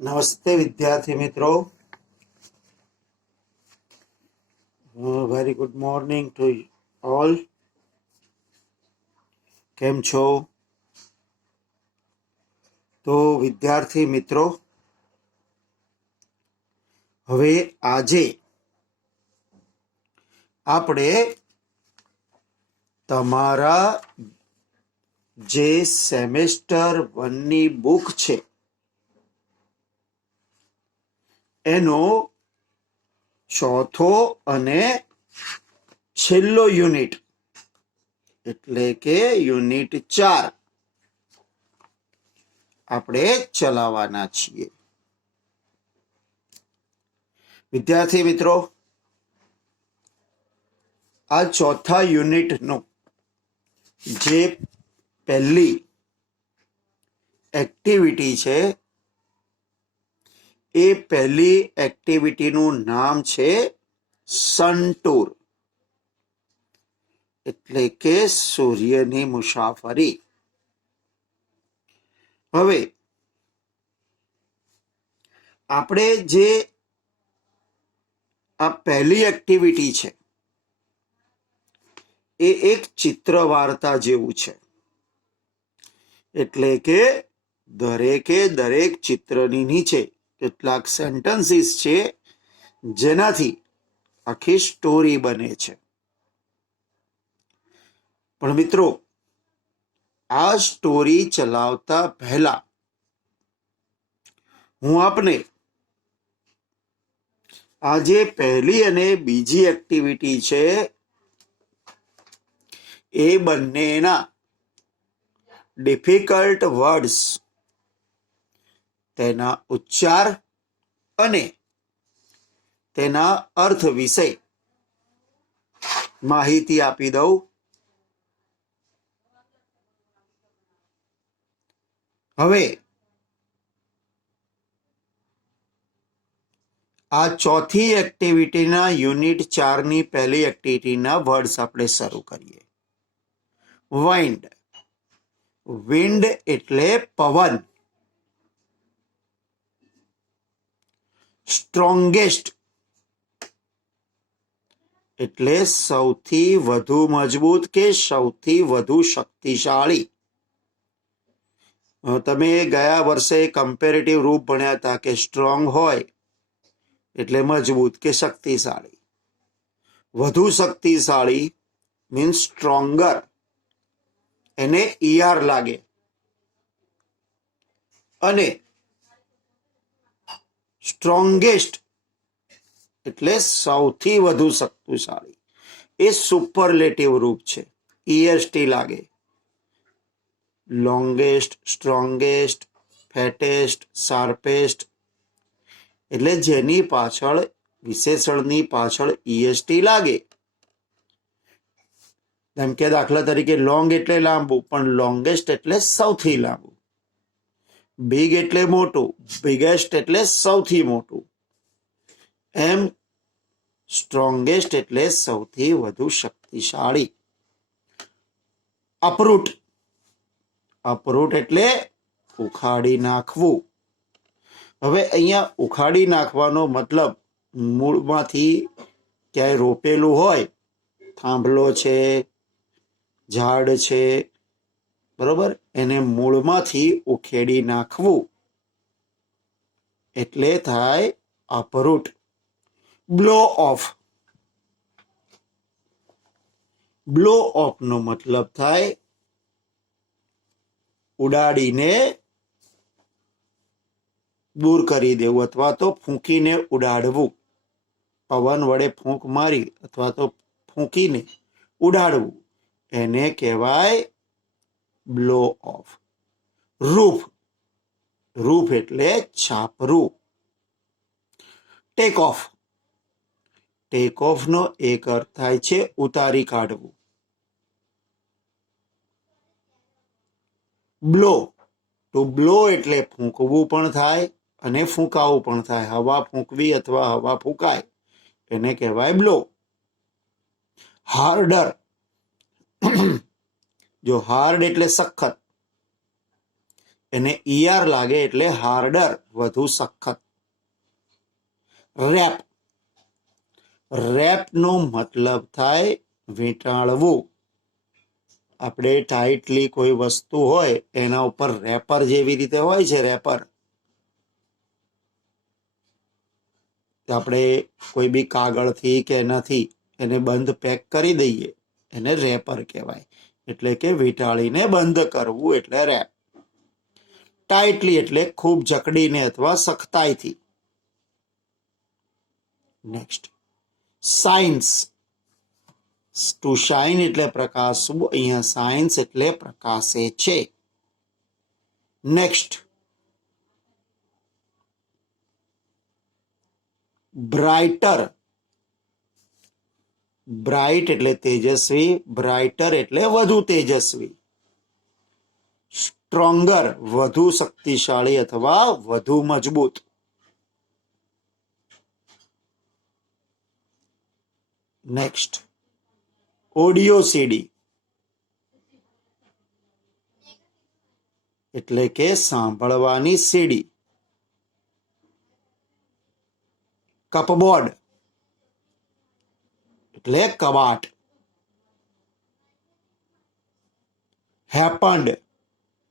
નમસ્તે વિદ્યાર્થી મિત્રો. Very good morning to all. કેમ છો? તો વિદ્યાર્થી મિત્રો, હવે આજે આપણે તમારા જે સેમેસ્ટર 1ની બુક છે એનો ચોથો અને છેલ્લો યુનિટ એટલે કે યુનિટ 4 આપણે ચલાવવાના છીએ. વિદ્યાર્થી મિત્રો, આ ચોથા યુનિટનું જે પહેલી એક્ટિવિટી છે એ પહેલી એક્ટિવિટીનું નામ છે સન ટૂર એટલે કે સૂર્યની મુસાફરી. હવે આપણે જે આ પહેલી એક્ટિવિટી છે એ એક ચિત્ર વાર્તા જેવું છે. એટલે કે દરેકે દરેક ચિત્રની નીચે કેટલાક સેન્ટેન્સીસ છે જેનાથી આખી સ્ટોરી બને છે. પણ મિત્રો, આ સ્ટોરી ચલાવતા પહેલા હું આપને આ જે પહેલી અને બીજી એક્ટિવિટી છે એ બંનેના ડિફિકલ્ટ વર્ડ્સ, તેના ઉચ્ચાર અને તેના અર્થ વિશે માહિતી આપી દઉં. હવે આ ચોથી એક્ટિવિટીના યુનિટ 4ની પહેલી એક્ટિવિટીના વર્ડ્સ આપણે શરૂ કરીએ. વાઇન્ડ. વિન્ડ એટલે પવન. સ્ટ્રોંગેસ્ટ એટલે સૌથી વધુ મજબૂત કે સૌથી વધુ શક્તિશાળી. તમે ગયા વર્ષે કમ્પેરેટિવ રૂપ ભણ્યા હતા કે સ્ટ્રોંગ હોય એટલે મજબૂત કે શક્તિશાળી. વધુ શક્તિશાળી મીન્સ સ્ટ્રોંગર, એને ઈઆર લાગે. અને સ્ટ્રોંગેસ્ટ એટલે સૌથી વધુ શક્તિશાળી, એ સુપરલેટિવ રૂપ છે, ઈએસટી લાગે. લોંગેસ્ટ, સ્ટ્રોંગેસ્ટ, ફેટેસ્ટ, શાર્પેસ્ટ એટલે જેની પાછળ વિશેષણની પાછળ ઈએસટી લાગે. જેમ કે દાખલા તરીકે લોંગ એટલે લાંબુ, પણ લોંગેસ્ટ એટલે સૌથી લાંબુ. બિગ એટલે મોટું, બિગેસ્ટ એટલે સૌથી મોટું. એમ સ્ટ્રોંગેસ્ટ એટલે સૌથી વધુ શક્તિશાળી. અપરૂટ. અપરૂટ એટલે ઉખાડી નાખવું. હવે અહીંયા ઉખાડી નાખવાનો મતલબ મૂળમાંથી ક્યાંય રોપેલું હોય, થાંભલો છે, ઝાડ છે, બરોબર, એને મૂળમાંથી ઉખેડી નાખવું એટલે થાય uproot. Blow off. Blow off નો મતલબ થાય ઉડાડીને દૂર કરી દેવું અથવા તો ફૂંકીને ઉડાડવું. પવન વડે ફૂંક મારી અથવા તો ફૂંકીને ઉડાડવું એને કહેવાય બ્લો ઓફ. રૂફ. રૂફ એટલે છાપરું. Take off. ટેક ઓફ નો એક અર્થ થાય છે ઉતારી કાઢવું. બ્લો. તો બ્લો એટલે ફૂંકવું પણ થાય અને ફૂંકાવું પણ થાય. હવા ફૂંકવી અથવા હવા ફૂંકાય એને કહેવાય બ્લો. હાર્ડર. જો હાર્ડ એટલે સખત, એને ઈઆર લાગે એટલે હાર્ડર, વધુ સખત. રેપ, રેપ નો મતલબ થાય વીંટાળવું. આપણે ટાઈટલી કોઈ વસ્તુ હોય એના ઉપર રેપર જેવી રીતે હોય છે, રેપર. આપણે કોઈ બી કાગળથી કે એનાથી એને બંધ પેક કરી દઈએ, એને રેપર કહેવાય. એટલે કે વીંટાળીને બંધ કરવું એટલે રેપ. ટાઈટલી એટલે ખૂબ જકડીને અથવા સખતાઈથી. Next, science. ટુ શાઇન એટલે પ્રકાશવું, અહીંયા સાયન્સ એટલે પ્રકાશે છે. Next, brighter. બ્રાઇટ એટલે તેજસ્વી, બ્રાઇટર એટલે વધુ તેજસ્વી. સ્ટ્રોંગર વધુ શક્તિશાળી અથવા વધુ મજબૂત. નેક્સ્ટ, ઓડિયો સીડી એટલે કે સાંભળવાની સીડી. કપબોર્ડ એટલે કબાટ. હેપન્ડ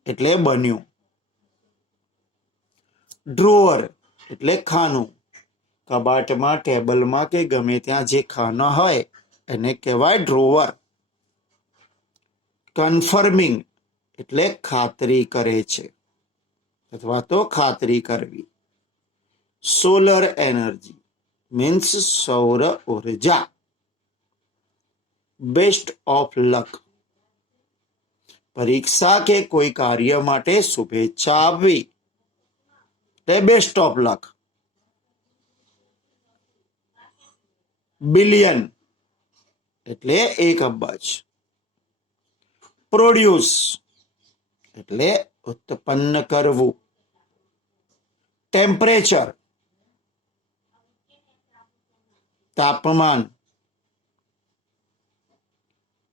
એટલે બન્યું. ડ્રોઅર એટલે ખાનું. કબાટમાં, ટેબલમાં કે ગમે ત્યાં જે ખાના હોય એને કહેવાય ડ્રોવર. કન્ફર્મિંગ એટલે ખાતરી કરે છે અથવા તો ખાતરી કરવી. સોલર એનર્જી મીન્સ સૌર ઉર્જા. બેસ્ટ ઓફ લક, પરીક્ષા કે કોઈ કાર્ય માટે શુભેચ્છા આપવી એટલે બેસ્ટ ઓફ લક. બિલિયન એટલે 1 અબજ. પ્રોડ્યુસ એટલે ઉત્પન્ન કરવું. ટેમ્પરેચર તાપમાન.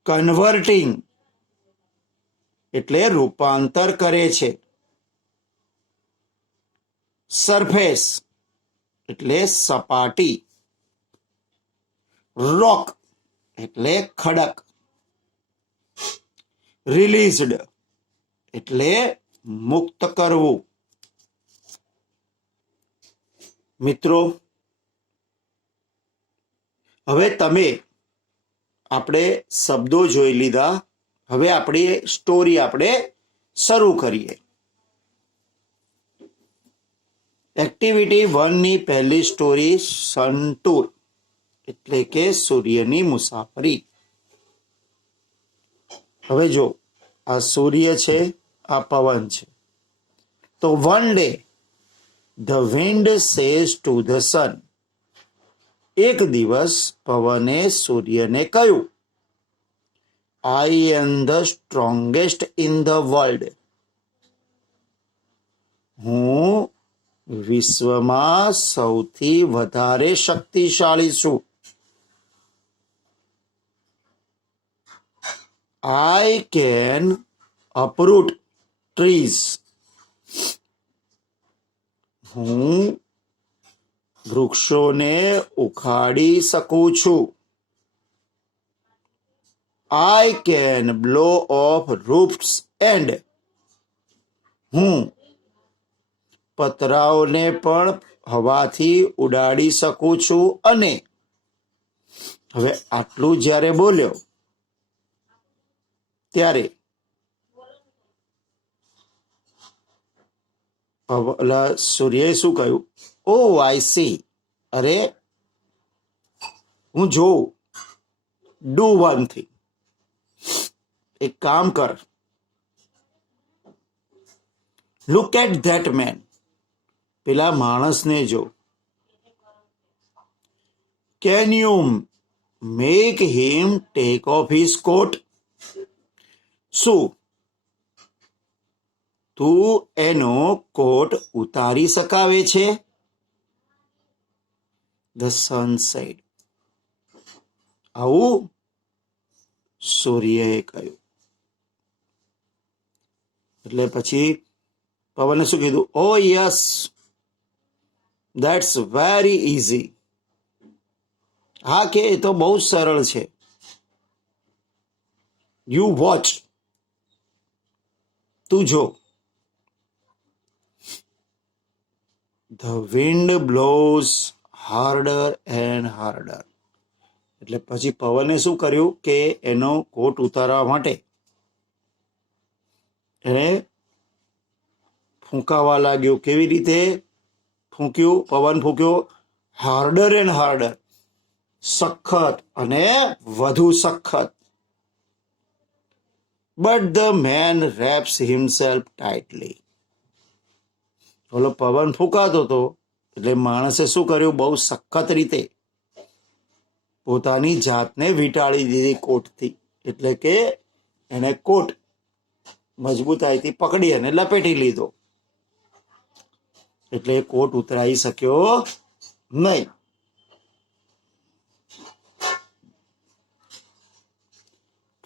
કન્વર્ટિંગ એટલે રૂપાંતર કરે છે. સરફેસ એટલે સપાટી. રોક એટલે ખડક. રિલીઝડ એટલે મુક્ત કરવું. મિત્રો, હવે આપણે શબ્દો જોઈ લીધા. હવે આપણી સ્ટોરી આપણે શરૂ કરીએ. એક્ટિવિટી 1 ની પહેલી સ્ટોરી સન ટૂર એટલે કે સૂર્યની મુસાફરી. હવે જો આ સૂર્ય છે, આ પવન છે. તો one day the wind says to the sun. એક દિવસ પવને સૂર્યને કહ્યું, I am the strongest in the world. હું વિશ્વમાં સૌથી વધારે શક્તિશાળી છું. I can uproot trees. હું વૃક્ષોને ઉખાડી શકું છું. I can blow off roofs and. હું પતરાઓને પણ હવાથી ઉડાડી શકું છું. અને હવે આટલું જ્યારે બોલ્યો ત્યારે સૂર્યએ શું કહ્યું? Oh I see. અરે હું જોઉં. ડુ વન થિંગ, એક કામ કર. Look at that man. પેલા માણસને જો. Can you make him take off his coat. શું તું એનો કોટ ઉતારી શકાવે છે? The sun said. આવું સૂર્યએ કહ્યું. એટલે પછી પવને શું કીધું? Oh yes, that's very easy. હા કે એ તો બહુ જ સરળ છે. યુ વોચ, તું જો. The wind blows harder and harder. એટલે પછી પવને શું કર્યું કે એનો કોટ ઉતારવા માટે એને ફૂંકાવા લાગ્યો. કેવી રીતે ફૂંક્યું? પવન ફૂંક્યો હાર્ડર એન્ડ હાર્ડર, સખત અને વધુ સખત. But the man wraps himself tightly. ઓલો પવન ફૂંકાતો હતો એટલે માણસે શું કર્યું? બહુ સખત રીતે પોતાની જાતને વીંટાળી દીધી કોટથી. એટલે કે એને કોટ મજબૂતાઈથી પકડી અને લપેટી લીધો. એટલે કોટ ઉતરાઈ શક્યો નહીં.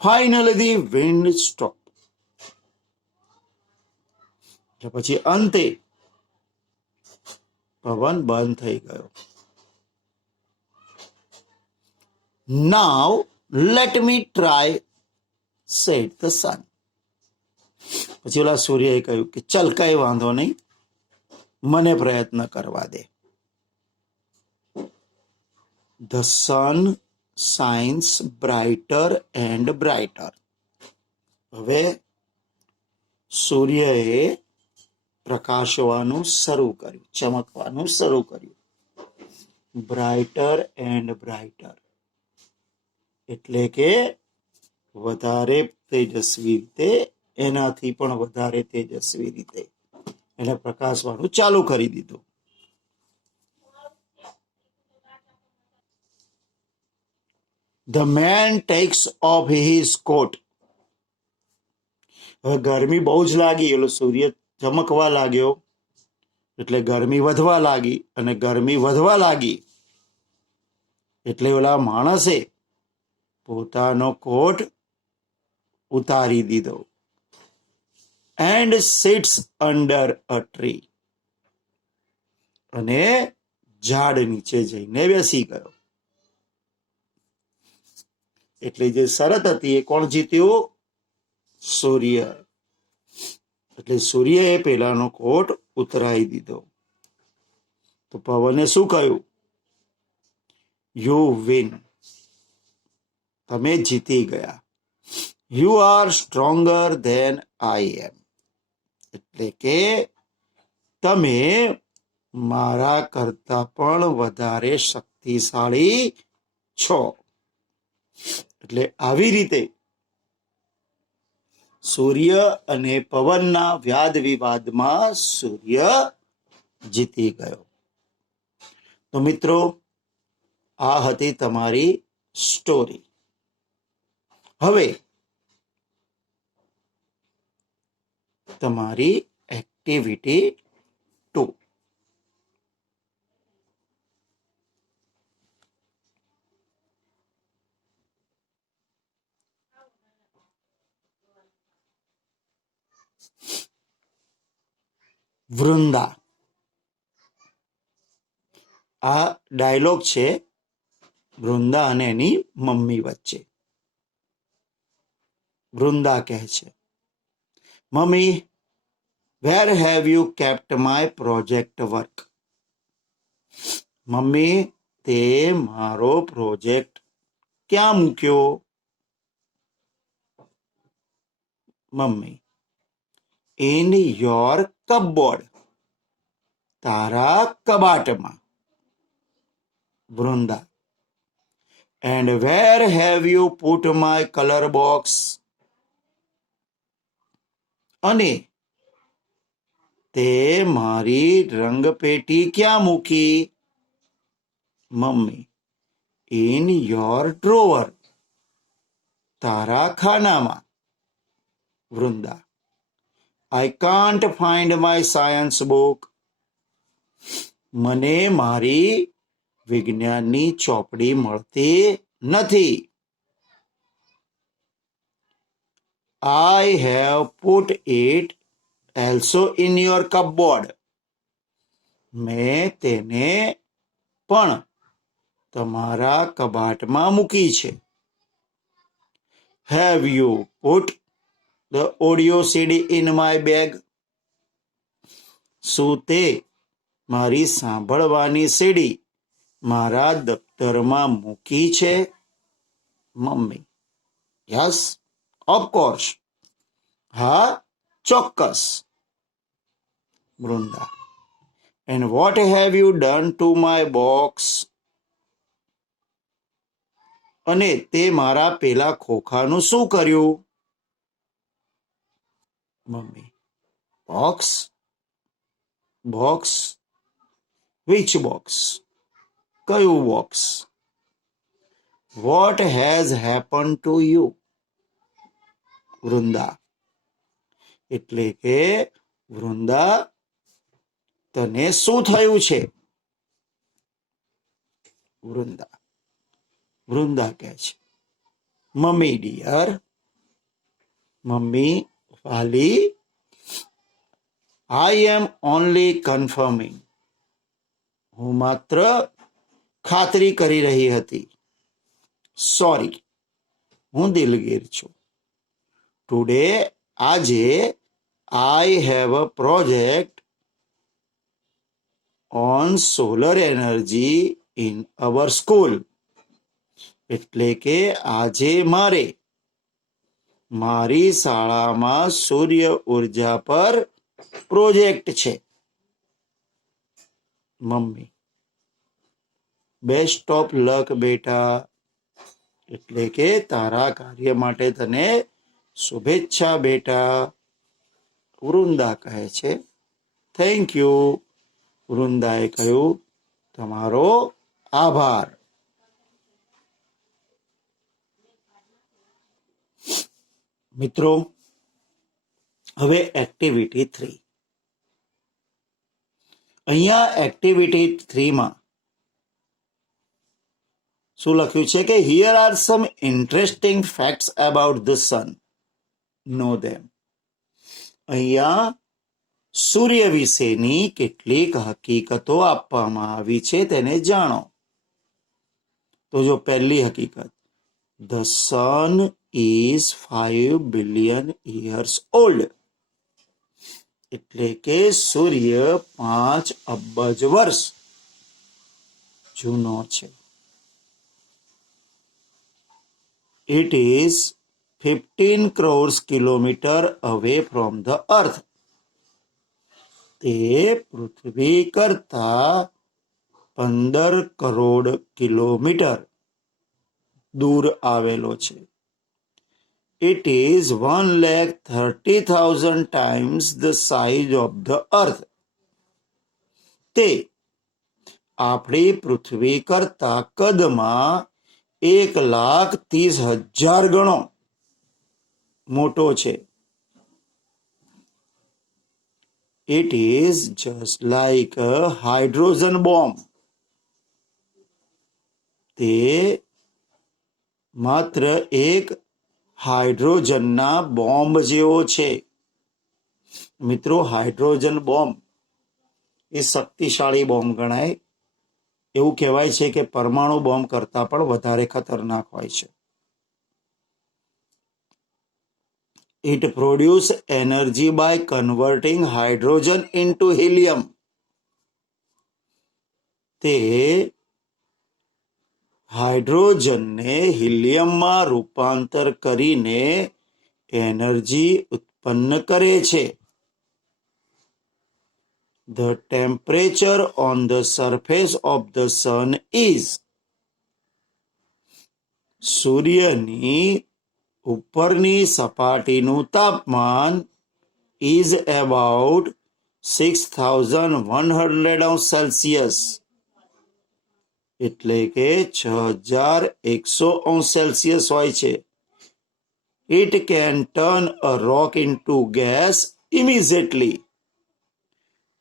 Finally the wind stop. એટલે પછી અંતે પવન બંધ થઈ ગયો. Now let me try, said the sun. પછી ઓલા સૂર્યએ કહ્યું કે ચલ કઈ વાંધો નહીં, મને પ્રયત્ન કરવા દે. The sun shines brighter and brighter. હવે સૂર્યએ પ્રકાશવાનું શરૂ કર્યું, ચમકવાનું શરૂ કર્યું. બ્રાઇટર એન્ડ બ્રાઇટર એટલે કે વધારે તેજસ્વી રીતે, એનાથી પણ વધારે તેજસ્વી રીતે એને પ્રકાશવાનું ચાલુ કરી દીધું. The man takes off his coat. હવે ગરમી બહુ જ લાગી, એટલે સૂર્ય ચમકવા લાગ્યો એટલે ગરમી વધવા લાગી, અને ગરમી વધવા લાગી એટલે ઓલા માણસે પોતાનો કોટ ઉતારી દીધો. And sits under a tree. અને ઝાડ નીચે જઈને બેસી ગયો. એટલે જે શરત હતી એ કોણ જીત્યું? સૂર્ય. એટલે સૂર્યએ પેલાનો કોટ ઉતરાઈ દીધો. તો પવને શું કહ્યું? યુ વિન, તમે જીતી ગયા. You are stronger than I am. એટલે કે તમે મારા કરતા પણ વધારે શક્તિશાળી છો. એટલે આવી રીતે સૂર્ય અને પવનના વાદ વિવાદમાં સૂર્ય જીતી ગયો. તો મિત્રો, આ હતી તમારી સ્ટોરી. હવે તમારી એક્ટિવિટી 2. વૃંદા. આ ડાયલોગ છે વૃંદા અને એની મમ્મી વચ્ચે. વૃંદા કહે છે, mummy, where have you kept my project work? Mummy, તે મારો પ્રોજેક્ટ ક્યાં મૂક્યો? Mummy, in your cupboard. તારા કબાટમાં. Vrinda, and where have you put my colour box? અને તે મારી રંગપેટી ક્યાં મૂકી? Mummy, in your drawer. તારા ખાનામાં. Vrinda, I can't find my science book. મને મારી વિજ્ઞાનની ચોપડી મળતી નથી. I have put it also in your cupboard. મેં તેને પણ તમારા કબાટમાં મૂકી છે. Have you put the audio CD in my bag? શું તે મારી સાંભળવાની સીડી મારા દફતરમાં મૂકી છે? Mummy: yes, of course. હા, ચોક્કસ. Vrinda: And what have you done to my box? અને તે મારા પેલા ખોખાનું શું કર્યું? Mummy: box? Box? Which box? કયું box? What has happened to you? Vrinda: એટલે કે વૃંદા, તને શું થયું છે? વૃંદા કહે છે, મમ્મી ડિયર, મમ્મી વાલી, I am only confirming. હું માત્ર ખાતરી કરી રહી હતી. સોરી, હું દિલગીર છું. ટુડે, આજે, I have a project on solar energy in our school. એટલે કે આજે મારી શાળામાં સૂર્ય ઉર્જા પર પ્રોજેક્ટ છે. મમ્મી: બેસ્ટ ઓફ લક બેટા. એટલે કે તારા કાર્ય માટે તને શુભેચ્છા બેટા. વૃંદા કહે છે, થેન્ક યુ. વૃંદાએ કહ્યું, તમારો આભાર. મિત્રો, હવે એક્ટિવિટી 3. અહીંયા એક્ટિવિટી 3માં શું લખ્યું છે કે here are some interesting facts about the sun. Know them. અહીંયા સૂર્ય વિશેની કેટલીક હકીકતો આપવામાં આવી છે, તેને જાણો. તો જો પહેલી હકીકત, the sun is 5 billion years old. એટલે કે સૂર્ય 5 અબજ વર્ષ જૂનો છે. It is 15 crores kilometer away from the earth. તે પૃથ્વી કરતા 15 કરોડ કિલોમીટર દૂર આવેલો છે. It is 1,30,000 times the size of the earth. તે આપણી પૃથ્વી કરતા કદમાં 1,30,000 ગણો મોટો છે. It is just like a hydrogen bomb. તે માત્ર એક હાઇડ્રોજનના બોમ્બ જેવો છે. મિત્રો, હાઇડ્રોજન બોમ્બ એ શક્તિશાળી બોમ્બ ગણાય. એવું કહેવાય છે કે પરમાણુ બોમ્બ કરતાં પણ વધારે ખતરનાક હોય છે. It produces energy by converting hydrogen into helium. તે હાઇડ્રોજનને હિલિયમમાં રૂપાંતર કરીને એનર્જી ઉત્પન્ન કરે છે. The temperature on the surface of the sun is. સૂર્યની ઉપરની સપાટીનું તાપમાન is about 6,100 Celsius. એટલે કે 6,100 સેલ્સિયસ હોય છે. It can turn a rock into gas immediately.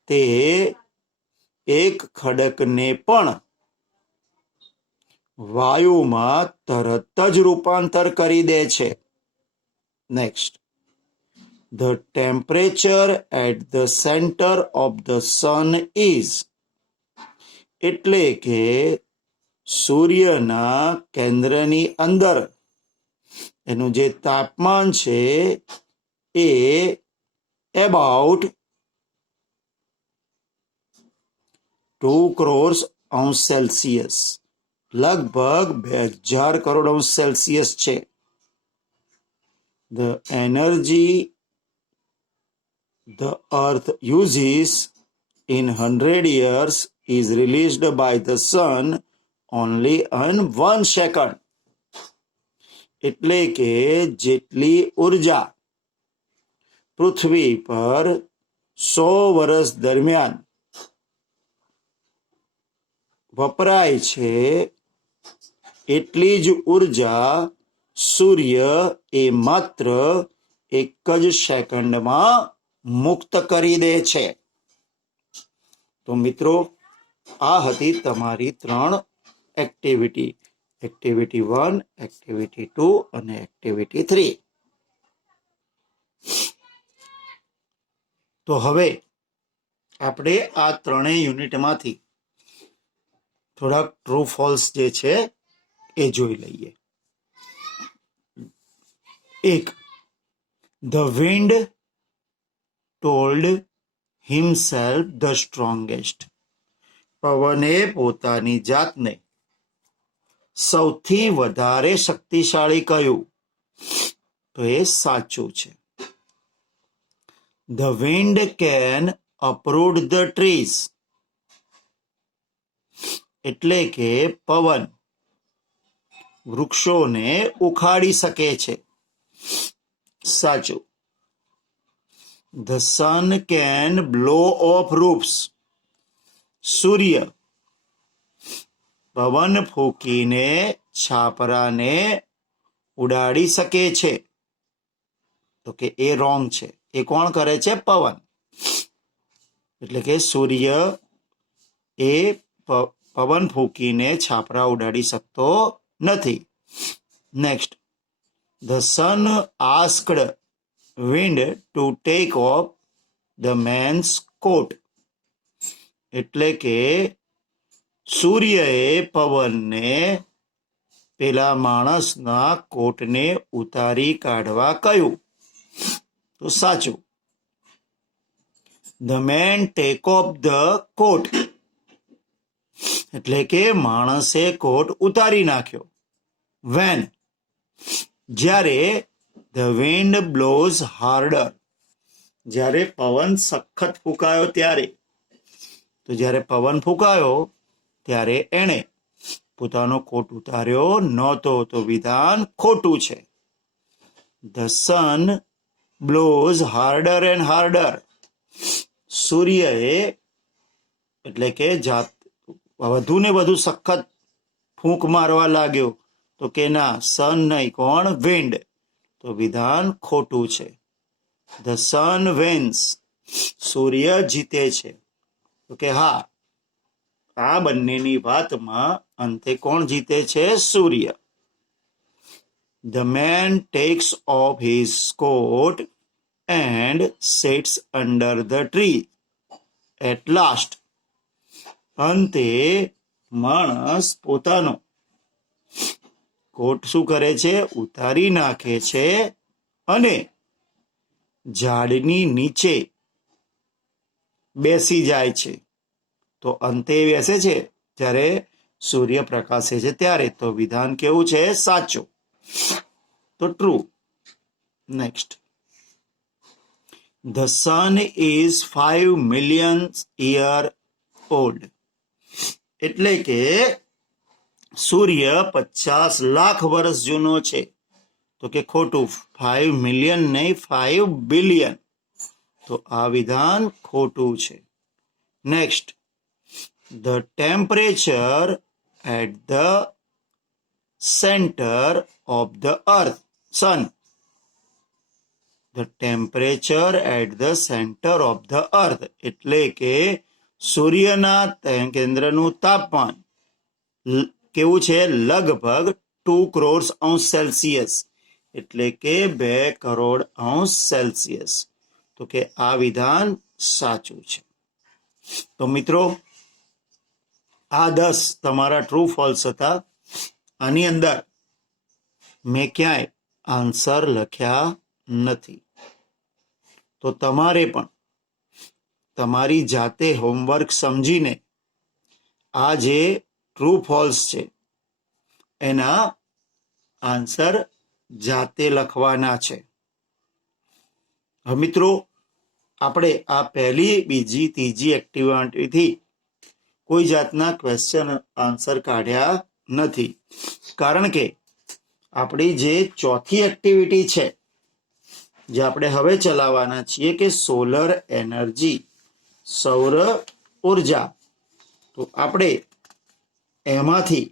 તે એક ખડકને પણ વાયુમાં તરત જ રૂપાંતર કરી દે છે. Next, The temperature at the center of the sun is, એટલે કે સૂર્યના કેન્દ્રની અંદર એનું જે તાપમાન છે એ about 2 crores અંશ સેલ્સિયસ, લગભગ 2000 કરોડ અંશ સેલ્સિયસ છે. The energy the earth uses in 100 years is released by the sun only in 1 second. એટલે કે જેટલી ઉર્જા પૃથ્વી પર 100 વર્ષ દરમિયાન વપરાય છે એટલી જ ઉર્જા સૂર્ય એ માત્ર 1 જ સેકન્ડમાં મુક્ત કરી દે છે. તો મિત્રો, આ હતી તમારી 3 એક્ટિવિટી, એક્ટિવિટી 1, એક્ટિવિટી 2 અને એક્ટિવિટી 3. તો હવે આપણે આ 3 યુનિટમાંથી થોડાક ટ્રુ ફોલ્સ જે છે એ જોઈ લઈએ. 1. The wind told himself the strongest. પવને પોતાની જાતને સૌથી વધારે શક્તિશાળી કહ્યું. તો એ સાચું છે. The wind can uproot the trees. એટલે કે પવન વૃક્ષોને ઉખાડી શકે છે. સાચું. The sun can blow off roofs. સૂર્ય પવન ફૂંકીને છાપરાને ઉડાડી શકે છે. તો કે એ રોંગ છે. એ કોણ કરે છે? પવન. એટલે કે સૂર્ય એ પવન ફૂંકીને છાપરા ઉડાડી શકતો નથી. Next. The sun asked wind to take off the man's coat. એટલે કે સૂર્યએ પવનને પેલા માણસના કોટને ઉતારી કાઢવા કહ્યું. તો સાચું. The man take off the coat. એટલે કે માણસે કોટ ઉતારી નાખ્યો. When? જ્યારે the wind blows harder. જ્યારે પવન સખત ફૂંકાયો ત્યારે. તો જ્યારે પવન ફૂંકાયો ત્યારે એણે પોતાનો કોટ ઉતાર્યો નહોતો. તો વિધાન ખોટું છે. The sun blows harder and harder. સૂર્યએ એટલે કે વધુ ને વધુ સખત ફૂંક મારવા લાગ્યો. તો કે ના, સન નહીં, કોણ? વિન્ડ. તો વિધાન ખોટું છે. The sun wins. સૂર્ય જીતે છે. તો કે હા, આ બંનેની વાતમાં અંતે કોણ જીતે છે? સૂર્ય. The man takes off his coat and sits under the tree. At last. અંતે માણસ પોતાનો કોટ શું કરે છે? ઉતારી નાખે છે અને ઝાડની નીચે બેસી જાય છે. તો અંતે બેસે છે જ્યારે સૂર્ય પ્રકાશે છે ત્યારે. તો વિધાન કેવું છે? સાચું. તો true. Next. The sun is 5 million year old. એટલે કે સૂર્ય 50 લાખ વર્ષ જૂનો છે. તો કે ખોટું. 5 મિલિયન નહીં, 5 બિલિયન. તો આ વિધાન ખોટું છે. Next. The temperature at the center of the earth, sun. The temperature at the center of the earth. એટલે કે સૂર્યના કેન્દ્રનું તાપમાન કેવું છે? લગભગ 2 crores અંશ સેલ્સિયસ, એટલે કે 2 કરોડ અંશ સેલ્સિયસ. તો કે આ વિધાન સાચું છે. તો મિત્રો આ 10 તમારા ટ્રુ ફોલ્સ હતા. આની અંદર મેં ક્યાંય આન્સર લખ્યા નથી. તો તમારે પણ તમારી જાતે હોમવર્ક સમજીને આ જે ટ્રુ ફોલ્સ છે એના આન્સર જાતે લખવાના છે. હવે મિત્રો આપણે આ પહેલી, બીજી, ત્રીજી એક્ટિવિટીથી કોઈ જાતના ક્વેશ્ચન આન્સર કાઢ્યા નથી. કારણ કે આપણી જે ચોથી એક્ટિવિટી છે જે આપણે હવે ચલાવવાના છીએ કે સોલર એનર્જી, સૌર ઉર્જા, તો આપણે એમાંથી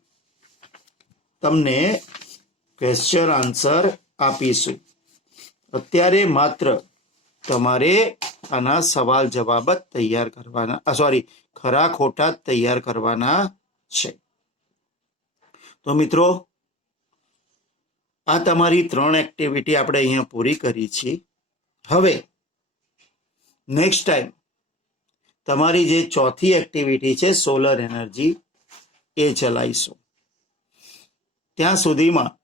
તમને ક્વેશ્ચન આન્સર આપીશું. અત્યારે માત્ર તમારે આના સવાલ જવાબ જ તૈયાર કરવાના, ખરા ખોટા તૈયાર કરવાના છે. તો મિત્રો આ તમારી 3 એક્ટિવિટી આપણે અહીંયા પૂરી કરી છે. હવે નેક્સ્ટ ટાઈમ તમારી જે ચોથી એક્ટિવિટી છે સોલર એનર્જી એ ચલાવીશું. ત્યાં સુધીમાં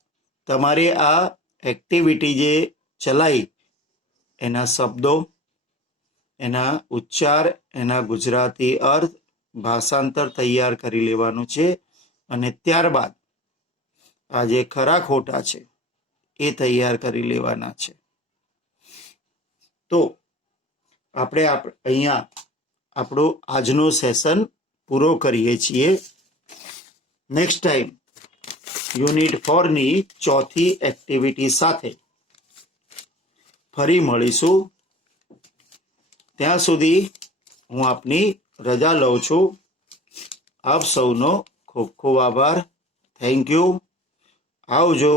તમારે આ એક્ટિવિટી જે ચલાવી એના શબ્દો, એના ઉચ્ચાર, એના ગુજરાતી અર્થ, ભાષાંતર તૈયાર કરી લેવાનું છે. અને ત્યારબાદ આ જે ખરા ખોટા છે એ તૈયાર કરી લેવાના છે. તો આપણે અહીંયા આપણો આજનો સેશન પૂરો કરીએ છીએ. નેક્સ્ટ ટાઈમ યુનિટ 4 ની ચોથી એક્ટિવિટી સાથે ફરી મળીશું. ત્યાં સુધી હું આપની રજા લઉં છું. આપ સૌનો ખૂબ ખૂબ આભાર. Thank you. આવજો.